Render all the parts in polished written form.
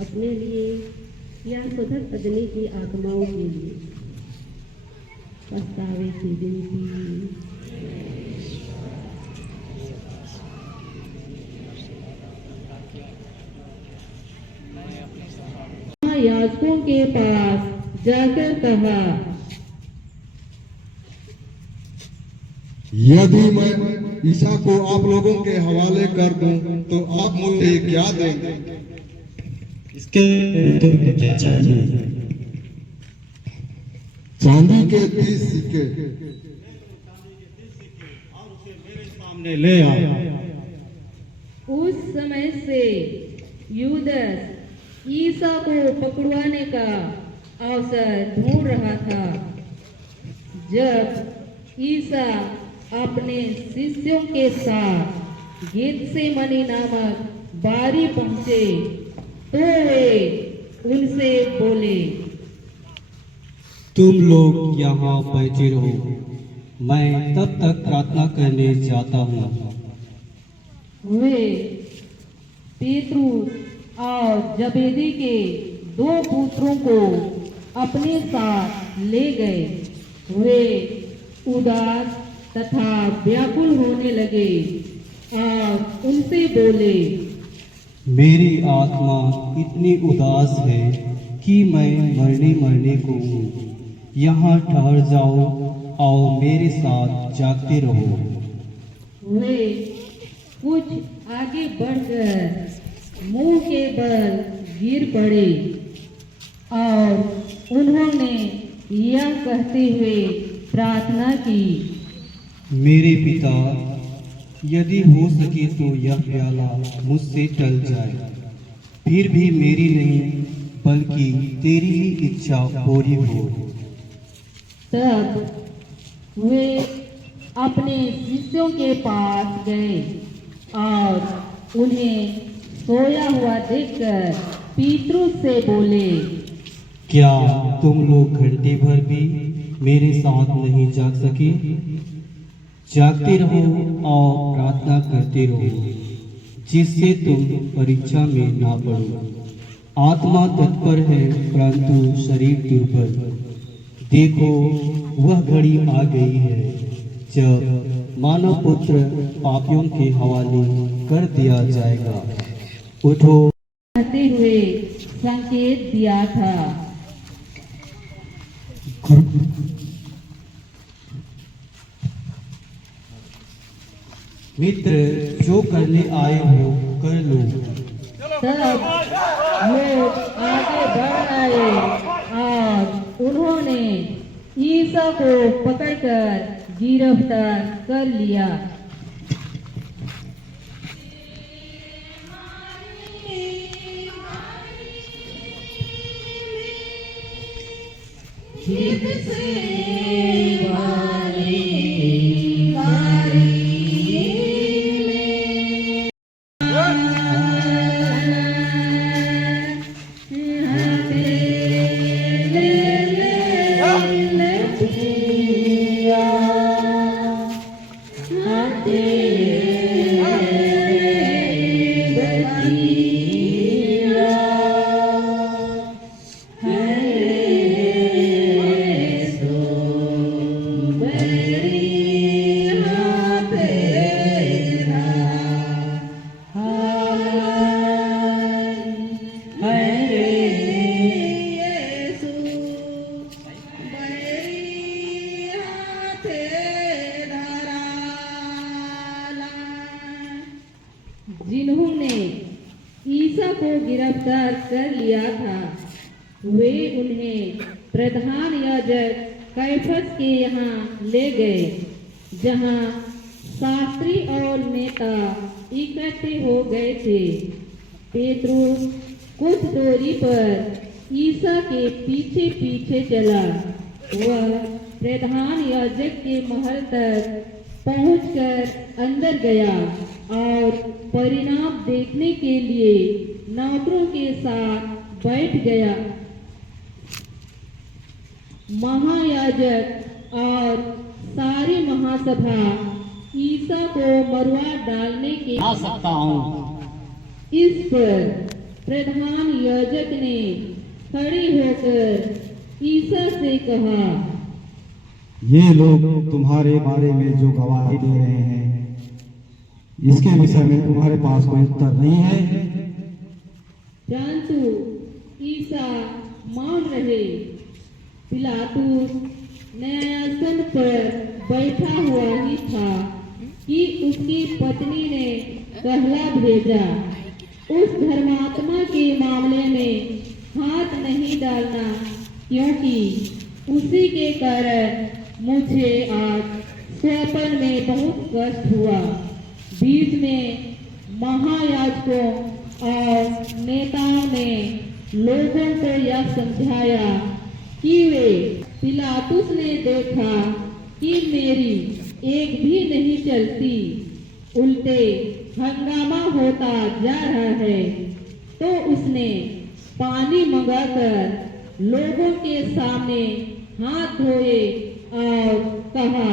अपने लिए या सुधर पत्नी की आत्माओं के लिए पछतावे की विनती। याजकों के पास जाकर कहा, यदि मैं ईसा को आप लोगों के हवाले कर दूं तो आप मुझे क्या देंगे? इसके तुम्हें क्या चाहिए? चांदी के 30 सिक्के। सामने ले आओ। उस समय से यूदस ईसा को पकड़वाने का अवसर ढूंढ रहा था। जब ईसा अपने शिष्यों के साथ गेत्सेमनी नामक बारी पहुंचे तो वे उनसे बोले, तुम लोग यहाँ बैठे रहो, मैं तब तक प्रार्थना करने जाता हूँ। वे पेतरुस और जबेदी के 2 पुत्रों को अपने साथ ले गए। वे उदास तथा व्याकुल होने लगे और उनसे बोले, मेरी आत्मा इतनी उदास है कि मैं मरने को हूँ। यहाँ ठहर जाओ और मेरे साथ जागते रहो। वे कुछ आगे बढ़कर मुंह के बल गिर पड़े और उन्होंने यह कहते हुए प्रार्थना की, मेरे पिता, यदि हो सके तो यह प्याला मुझसे टल जाए, फिर भी मेरी नहीं बल्कि तेरी ही इच्छा पूरी हो। तब वे अपने शिष्यों के पास गए और उन्हें सोया हुआ देखकर पीतरुस से बोले, क्या तुम लोग घंटे भर भी मेरे साथ नहीं जाग सके? जागते रहो और प्रार्थना करते रहो, जिससे तुम परीक्षा में ना पड़ो। आत्मा तत्पर है परंतु शरीर दुर्बल। देखो, वह घड़ी आ गई है जब मानव पुत्र पापियों के हवाले कर दिया जाएगा। उठो, कहते हुए संकेत दिया था। मित्र, जो करने आए हो कर लो। तब लोग आगे बढ़ आए और उन्होंने ईसा को पकड़कर गिरफ्तार कर लिया। जिन्होंने ईसा को गिरफ्तार कर लिया था, वे उन्हें प्रधान याजक कैफस के यहाँ ले गए, जहाँ शास्त्री और नेता इकट्ठे हो गए थे। पेतरुस कुछ दूरी पर ईसा के पीछे पीछे चला। वह प्रधान याजक के महल तक पहुंचकर अंदर गया और परिणाम देखने के लिए नौकरों के साथ बैठ गया। महायाजक और सारी महासभा ईसा को मरवा डालने के आ सकता हूँ। इस पर प्रधान याजक ने खड़ी होकर ईसा से कहा, ये लोग तुम्हारे बारे में जो गवाही दे रहे हैं, इसके विषय में तुम्हारे पास कोई उत्तर नहीं है? परंतु ईसा मौन रहे। पिलातुस न्यायासन पर बैठा हुआ ही था कि उसकी पत्नी ने कहला भेजा, उस धर्मात्मा के मामले में हाथ नहीं डालना, क्योंकि उसी के कारण मुझे आज स्वपन में बहुत कष्ट हुआ। बीच में महायाजकों और नेताओं ने लोगों को यह समझाया कि वे पिलातुस ने देखा कि मेरी एक भी नहीं चलती, उल्टे हंगामा होता जा रहा है, तो उसने पानी मंगाकर लोगों के सामने हाथ धोए और कहा,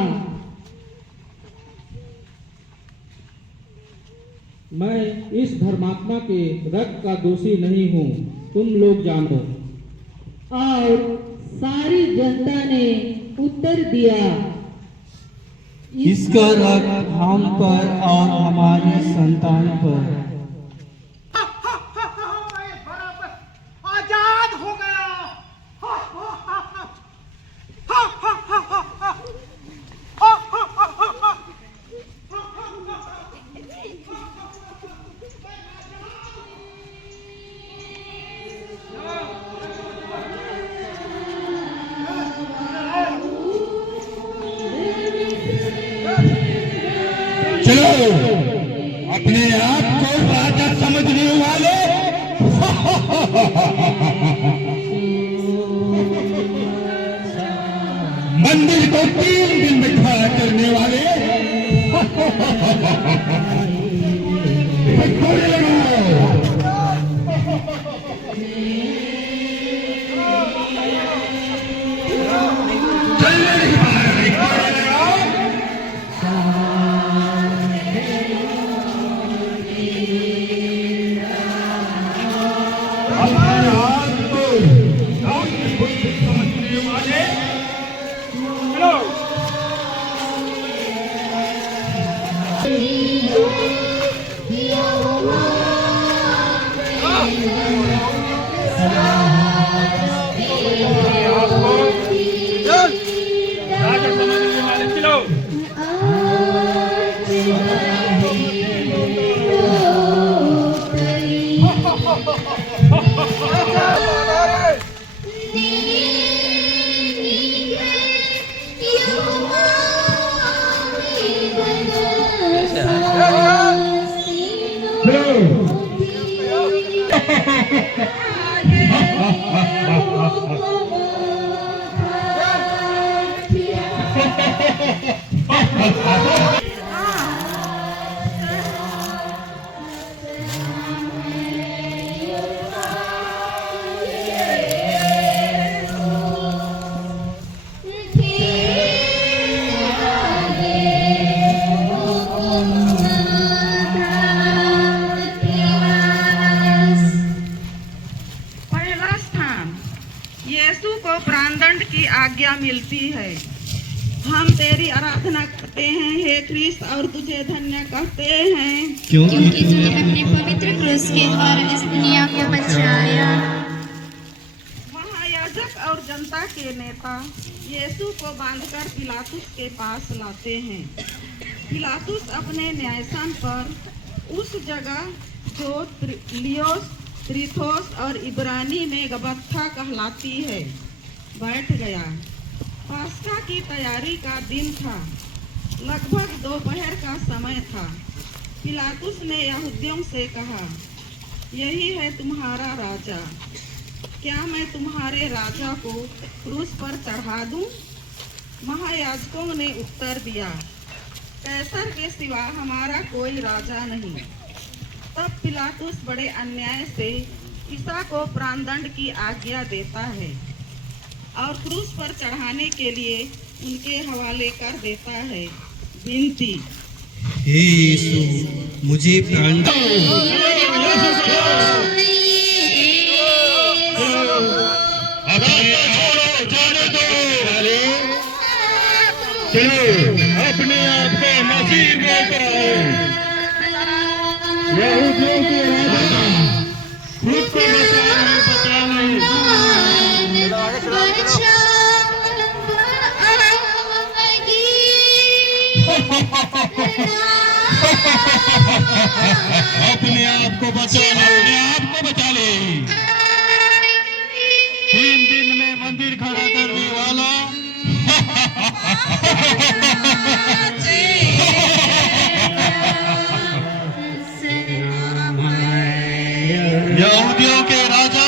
मैं इस धर्मात्मा के रक्त का दोषी नहीं हूँ, तुम लोग जानो। और सारी जनता ने उत्तर दिया, इसका रक्त हम पर और हमारी संतान पर। आजाद हो गया। चलो, अपने आप को राजा समझने वाले, मंदिर को 3 दिन में खड़ा करने वाले, घोड़े लगाओ। चलने नहीं पा रहे, घोड़े लगाओ। यीशु को प्राणदंड की आज्ञा मिलती है। हम तेरी आराधना करते हैं हे ख्रिस्त, और तुझे धन्य कहते हैं क्योंकि तूने अपने पवित्र क्रूस के द्वारा इस दुनिया को बचाया। महायाजक और जनता के नेता यीशु को बांधकर पिलातुस के पास लाते हैं। पिलातुस अपने न्यायस्थान पर उस जगह जो लियोस, त्रिथोस और इब्रानी में गबत्था कहलाती है, बैठ गया। पास्का की तैयारी का दिन था, लगभग दोपहर का समय था। पिलातुस ने यहूदियों से कहा, यही है तुम्हारा राजा। क्या मैं तुम्हारे राजा को क्रूस पर चढ़ा दूं? महायाजकों ने उत्तर दिया, कैसर के सिवा हमारा कोई राजा नहीं। तब पिलातुस बड़े अन्याय से ईसा को प्राणदंड की आज्ञा देता है और क्रूस पर चढ़ाने के लिए उनके हवाले कर देता है। विनती, हे यीशु, मुझे प्राणदंड अपने आप को मसीह बोलता है। यहूदियों के राजा खुद को बचा नहीं। अपने आप को बचा ले, अपने आप को बचा ले। 3 दिन में मंदिर खड़ा करने वाला यहूदियों के राजा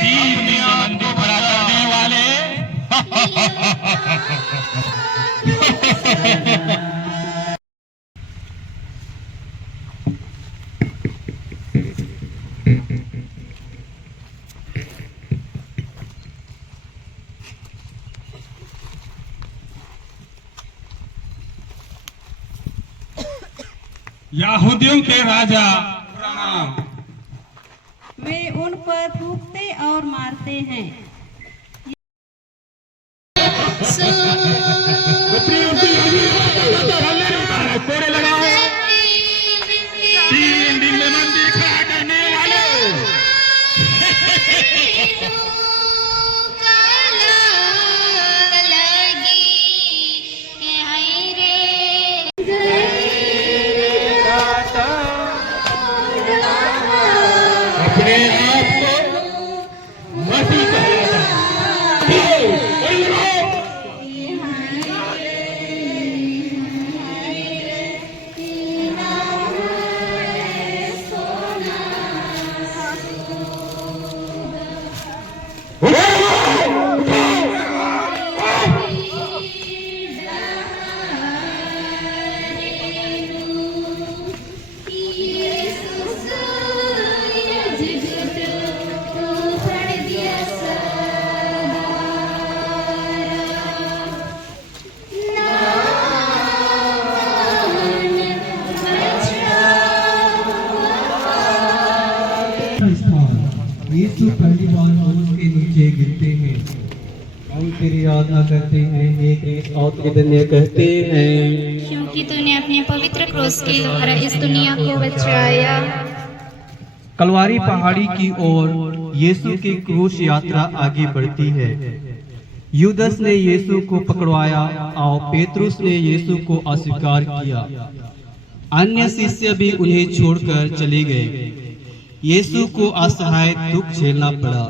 3 दिन मंदिर खड़ा करने वाले। यहूदियों के राजा वे उन पर थूकते और मारते हैं। कोड़े लगाओ। 3 दिन में मंदिर खड़ा करने वाले। अपने आप को मसीह कहलाता। यीशु पहली बार क्रूस के नीचे गिरते हैं। हम तेरी आराधना करते हैं, एक एक और धन्य कहते हैं, क्योंकि तूने अपने पवित्र क्रूस के द्वारा इस दुनिया को बचाया। कलवारी पहाड़ी की ओर यीशु की क्रूस यात्रा आगे बढ़ती है। यूदस ने यीशु को पकड़वाया और पेतरुस ने यीशु को अस्वीकार किया। अन्य शिष्य भी उन्हें छोड़कर चले गए। यीशु को असहाय दुख झेलना पड़ा।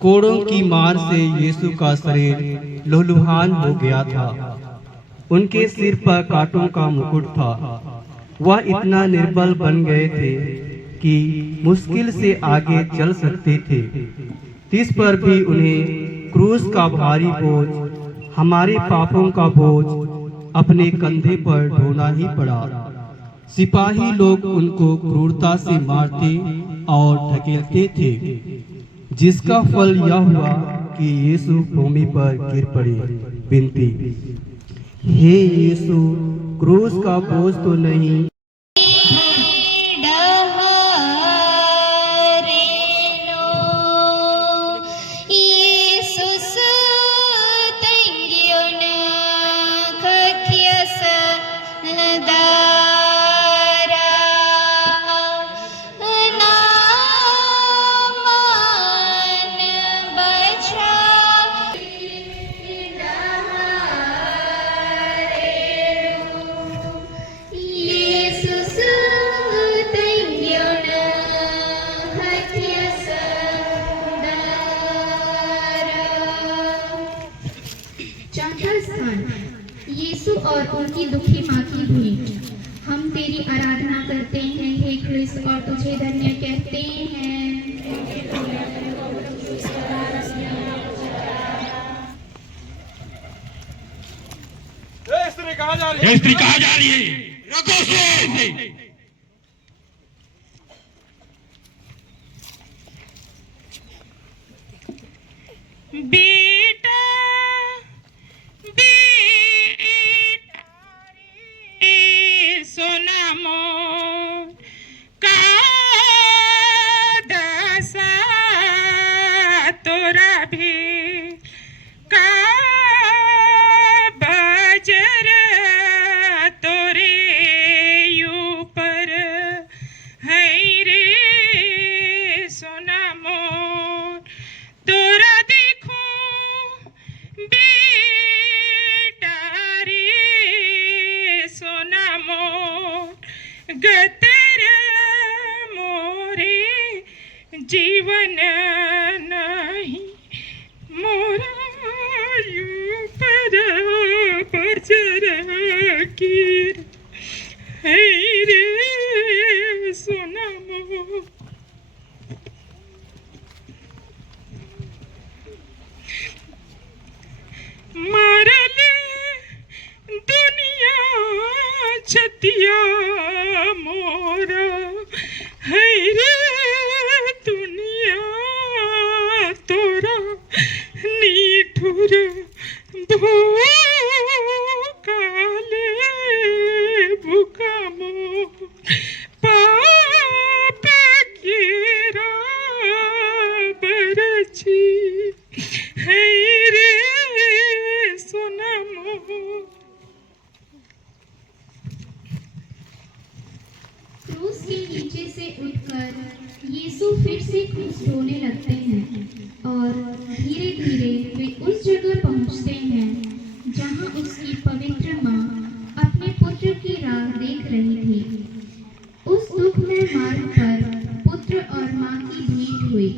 कोड़ों की मार से यीशु का शरीर लहूलुहान हो गया था। उनके सिर पर कांटों का मुकुट था। वह इतना निर्बल बन गए थे कि मुश्किल से आगे चल सकते थे। इस पर भी उन्हें क्रूस का भारी बोझ, हमारे पापों का बोझ अपने कंधे पर ढोना ही पड़ा। सिपाही लोग उनको क्रूरता से मारते और ढकेलते थे, जिसका फल यह हुआ कि यीशु भूमि पर गिर पड़े। विनती, हे यीशु, क्रूस का बोझ तो नहीं यीशु और उनकी दुखी माँ की भेंट। हम तेरी आराधना करते हैं हे क्रिस्त, और तुझे धन्य कहते हैं। स्त्री कहाँ जा रही है? रखो से। बेटा सोना मोर का दशा तोरा भी का जीवन नहीं मोरा पर बजर की है रे सोनमो मारल दुनिया छतिया मोरा है रे दुनिया तोरा नीठुर भूकाले भूकामो पाप केरा बरछी है रे सोनमो। क्रूस के नीचे से उठकर यीशु फिर से क्रूस ढोने लगते हैं और धीरे धीरे वे उस जगह पहुंचते हैं जहां उसकी पवित्र मां अपने पुत्र की राह देख रही थी। उस दुखमय मार्ग पर पुत्र और मां की भेंट हुई।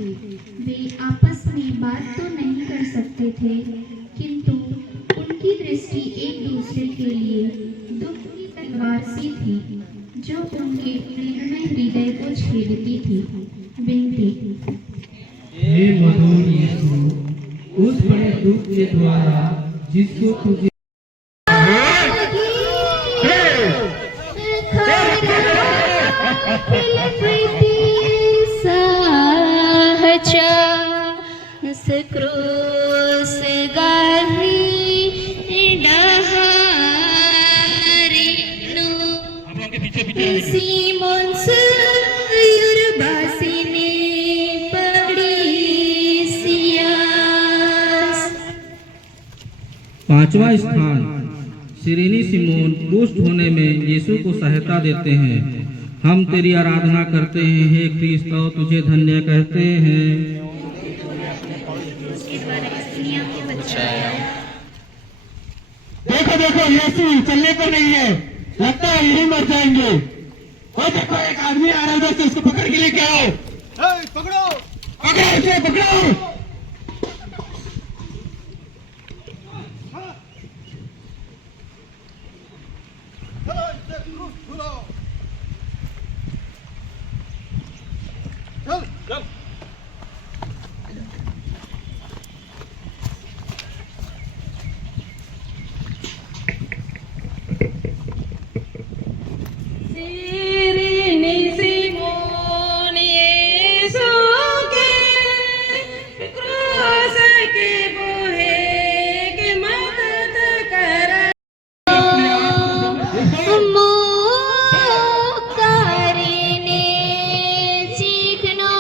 वे आपस में बात तो नहीं कर सकते थे, किंतु उनकी दृष्टि एक दूसरे के लिए दुख की तलवार सी थी जो उनके प्रेममय हृदय को छेदती थी। विनती। हे मधुर यीशु, उस बड़े दुख के द्वारा जिसको तुझे क्रूस गाही डहारिनु सीमोन युरबासिनी पड़ीसियास। पांचवा स्थान सिरेनी सिमोन क्रूस ढोने में यीशु को सहायता देते हैं। हम तेरी आराधना करते हैं हे क्रिस्त और तुझे धन्य कहते हैं। देखो देखो यीशु चलने को नहीं है, लगता है यही मर जाएंगे। वो देखो एक आदमी आ रहा है, दोस्तों उसको पकड़ के लेके आओ। पकड़ो पकड़ो उसे पकड़ो। सिरेनी सिमोन यीशु के क्रूस के बोहे के मदद कर मोकारिने चिकनो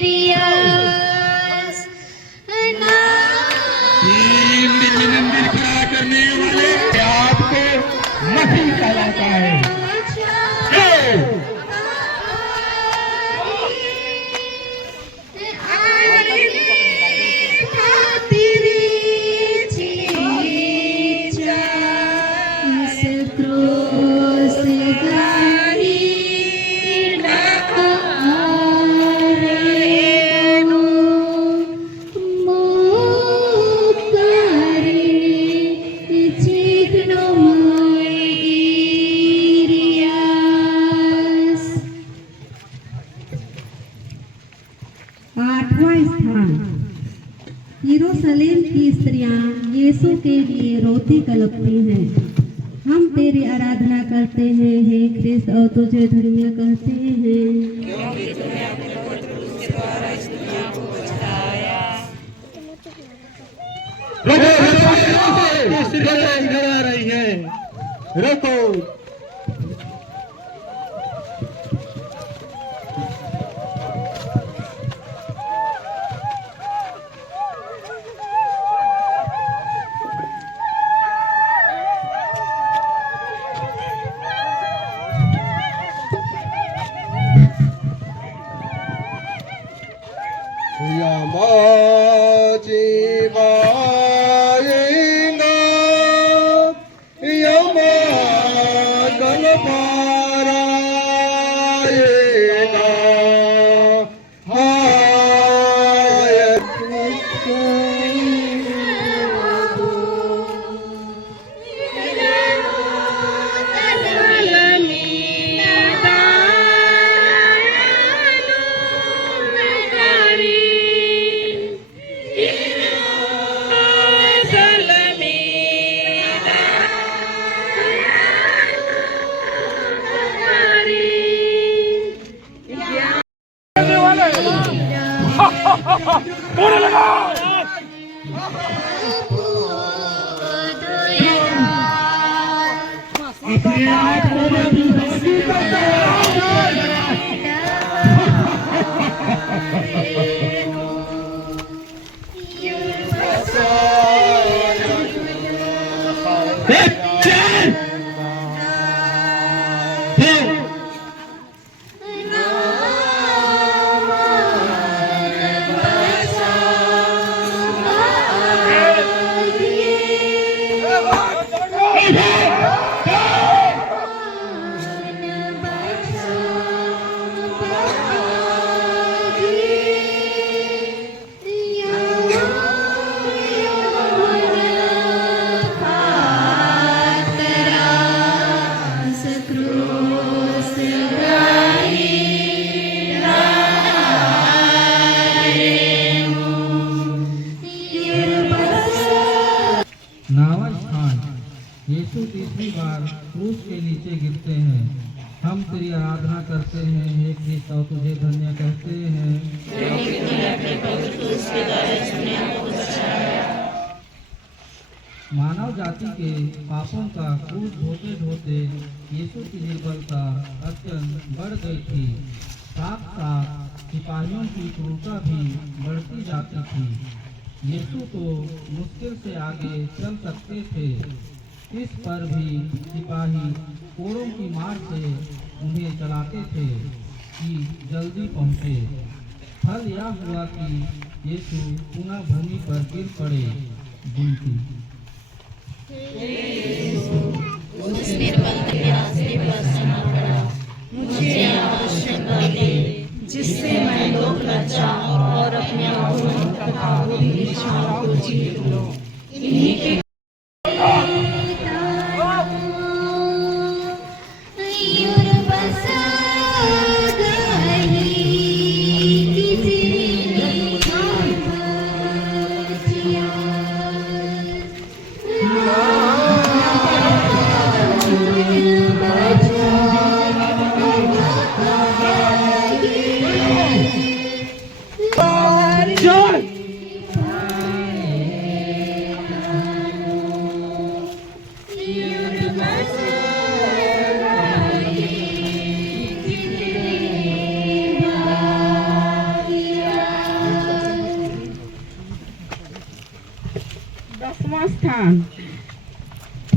एरियास ना मंदिर खड़ा करने वाले आपको मसीह कहलाता है। आठवां स्थान यरूशलेम की स्त्रियां यीशु के लिए रोती कलपती हैं। हम तेरी आराधना करते हैं हे क्रिस्त और तुझे धन्य कहते हैं। इधर आ रही है, रोको। यमा गल पाराएगा कोने लगा अपने आप को भी भक्ति करते नावा स्थान यीशु तीसरी बार क्रूस के नीचे गिरते हैं। हम तेरी आराधना करते हैं हे क्रिस्त और तुझे धन्य कहते हैं। मानव जाति के पापों का क्रूस ढोते ढोते यीशु की निर्बलता अत्यंत बढ़ गई थी। साथ साथ सिपाहियों की क्रूरता भी बढ़ती जाती थी। यीशु तो मुश्किल से आगे चल सकते थे, इस पर भी सिपाही कोड़ों की मार से उन्हें चलाते थे कि जल्दी पहुँचे। फल यह हुआ कि यीशु पुनः भूमि पर गिर पड़े। विनती उस निर्बल के रास्ते पर चलना पड़ा। मुझे आवश्यकता दे जिससे मैं लोक लज्जा और अपने अवमान तथा अपनी इच्छाओं को जीत लूं। इन्हीं के दसवां स्थान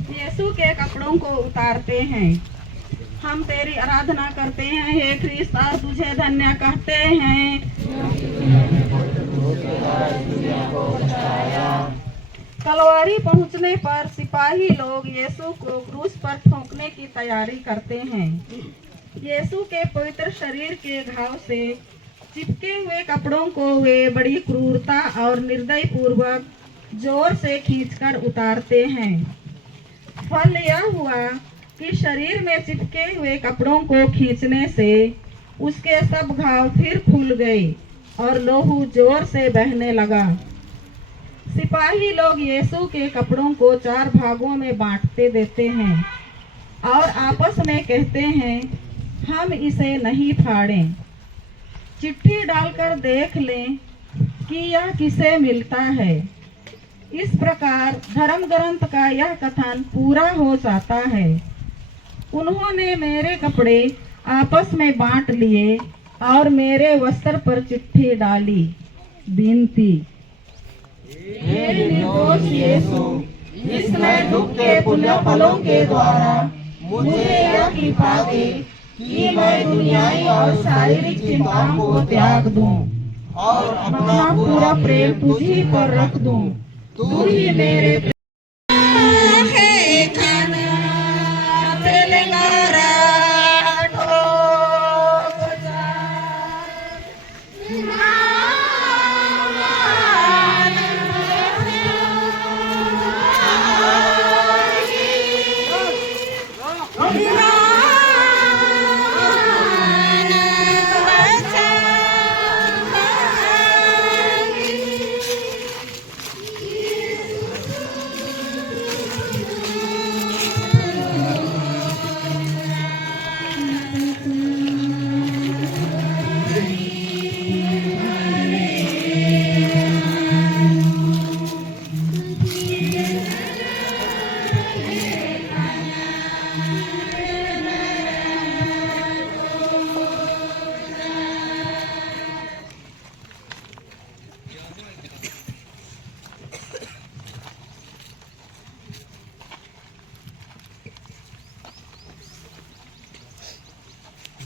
यीशु के कपड़ों को उतारते हैं। हम तेरी आराधना करते हैं हे ख्रिस्त और तुझे धन्य कहते हैं। तलवारी पहुंचने पर सिपाही लोग यीशु को क्रूस पर ठोकने की तैयारी करते हैं। यीशु के पवित्र शरीर के घाव से चिपके हुए कपड़ों को वे बड़ी क्रूरता और निर्दय पूर्वक जोर से खींचकर उतारते हैं। फल यह हुआ कि शरीर में चिपके हुए कपड़ों को खींचने से उसके सब घाव फिर खुल गए और लहू जोर से बहने लगा। सिपाही लोग यीशु के कपड़ों को 4 भागों में बांटते देते हैं और आपस में कहते हैं, हम इसे नहीं फाड़ें। चिट्ठी डालकर देख लें कि यह किसे मिलता है। इस प्रकार धर्म ग्रंथ का यह कथन पूरा हो जाता है। उन्होंने मेरे कपड़े आपस में बांट लिए और मेरे वस्त्र पर चिट्ठी डाली। विनती हे निर्दोष यीशु, इस नए दुख के पुण्य फलों के द्वारा मुझे यह कृपा दे कि मैं दुनियाई और शारीरिक चिंताओं को त्याग दूं और अपना पूरा प्रेम तुझी पर रख दूं। तू ही मेरे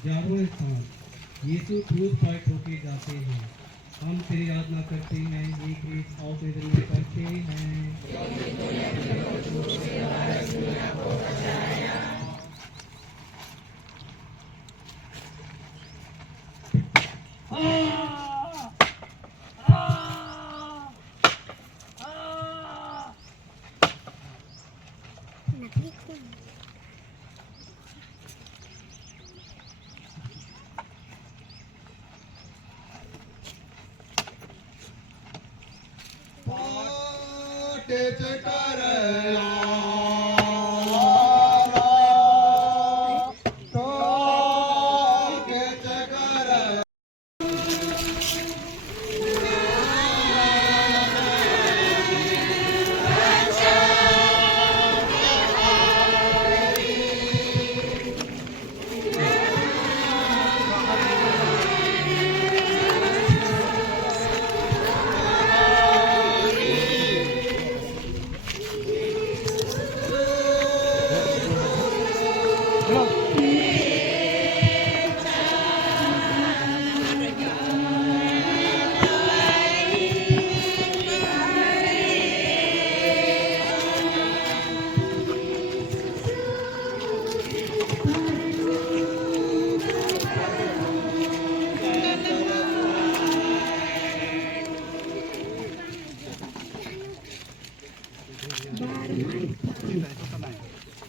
हजारों इंसान यीशु क्रूस पर ठोके जाते हैं। हम तेरी आराधना करते हैं, हे क्रिस्त और तेरी धन्यवाद करते हैं।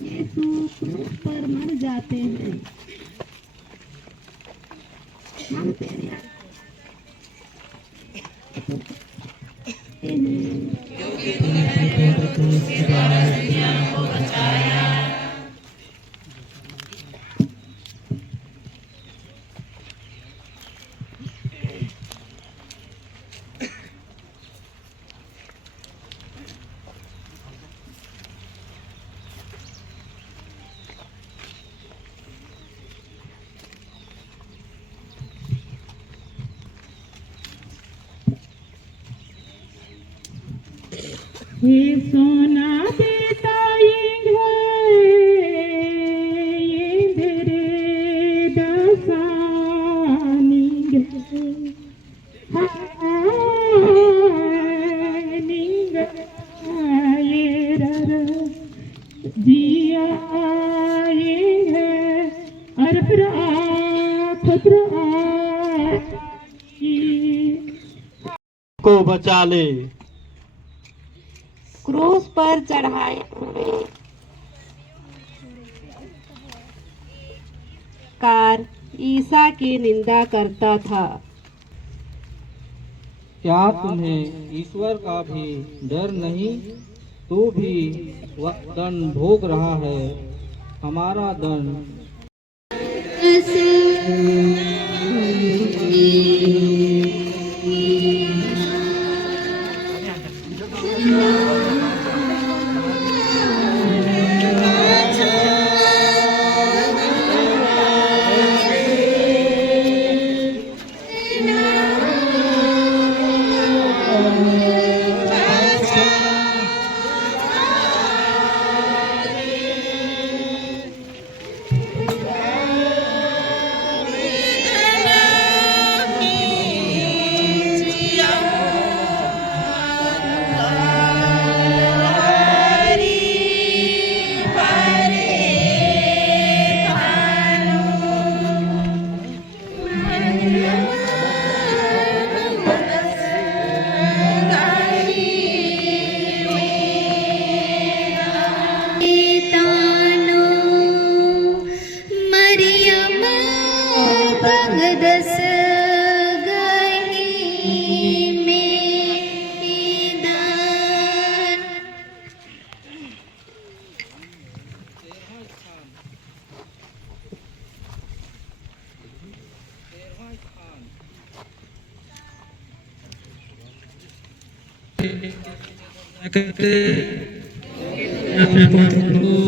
यीशु क्रूस पर मर जाते हैं। हम तेरी हे सोना बेटाएंगे ये मेरे दसानींगे हानींगे ये रर जियाएंगे अरफर खुद को बचा ले। क्रूस पर चढ़ाए हुए कार ईसा की निंदा करता था। क्या तुम्हें ईश्वर का भी डर नहीं? तू भी वह दंड भोग रहा है। हमारा दंड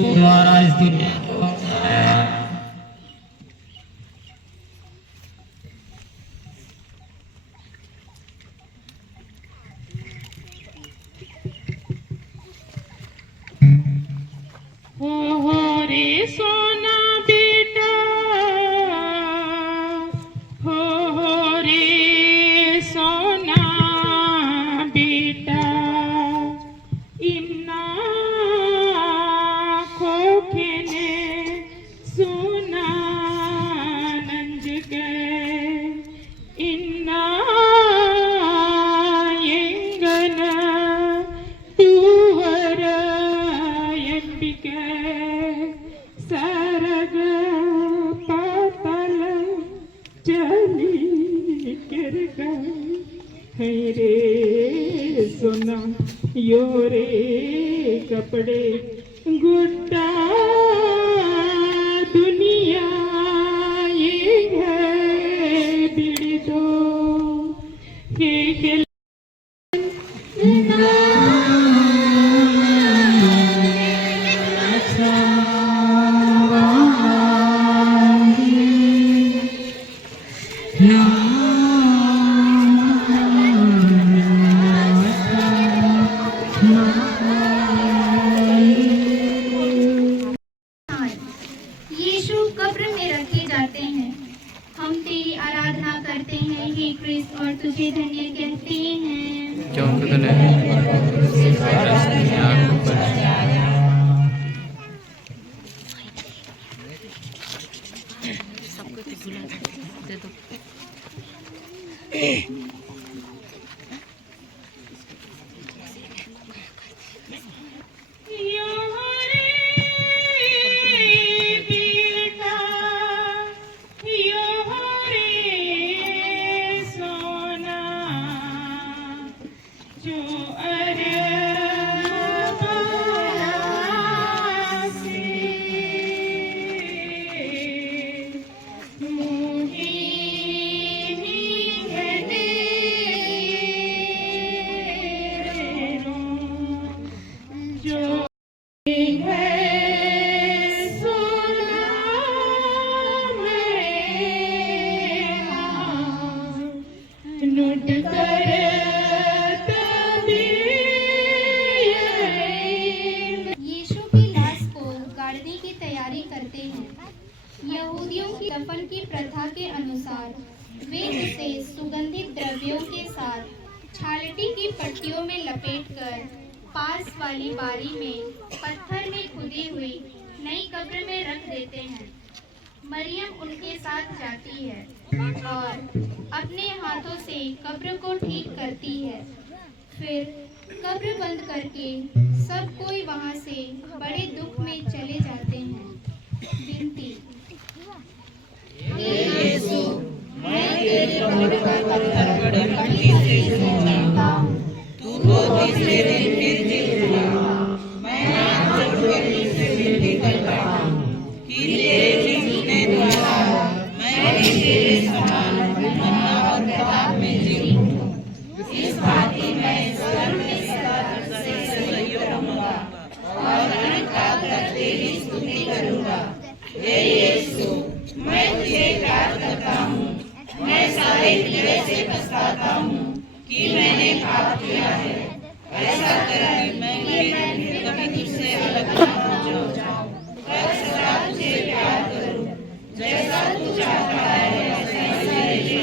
द्वारा इस दुनिया को हो रे सोना बेटा चली कर है रे सोना यो रे कपड़े गुड्डा दुनिया ये है बिड़ी दो के यीशु कब्र में रखे जाते हैं। हम तेरी आराधना करते हैं हे क्रिस्त और तुझे धन्य कहते हैं क्योंकि तूने यीशु की लाश को गाड़ने की तैयारी करते हैं। यहूदियों की दफन की प्रथा के अनुसार वे उसे सुगंधित द्रव्यों के साथ छालटी की पट्टियों में लपेटकर पास वाली बारी में पत्थर में खुदी हुई नई कब्र में रख देते हैं। मरियम उनके साथ जाती है और अपने हाथों से कब्र को ठीक करती है। फिर कब्र बंद करके सब कोई वहां से बड़े दुख में चले जाते हैं। विनती, हे यीशु, मैं तेरे कब्र का पत्थर बड़े कड़ी से चूमता हूं। तू तो तीसरे दिन फिर जी उठा। मैं हाथ जोड़कर तुझसे विनती करता हूं कि तेरे जीने द्वारा मैं भी तेरे समान मन्ना और प्रताप में जी उठूं। इस बात की मैं स्वर में सदा से सहयोग करूंगा और अनंत काल तक तेरी स्तुति करूंगा। हे यीशु, मैं तुझे प्यार करता हूँ। मैं सारे हृदय से पछताता हूँ कि मैंने पाप किया है। ऐसा कर मैं कभी तुझसे अलग न हो जाऊं। पर सदा तुझे प्यार करूं। जैसा तू चाहता है वैसा ही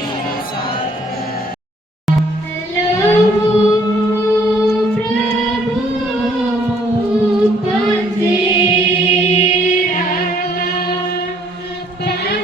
प्रभु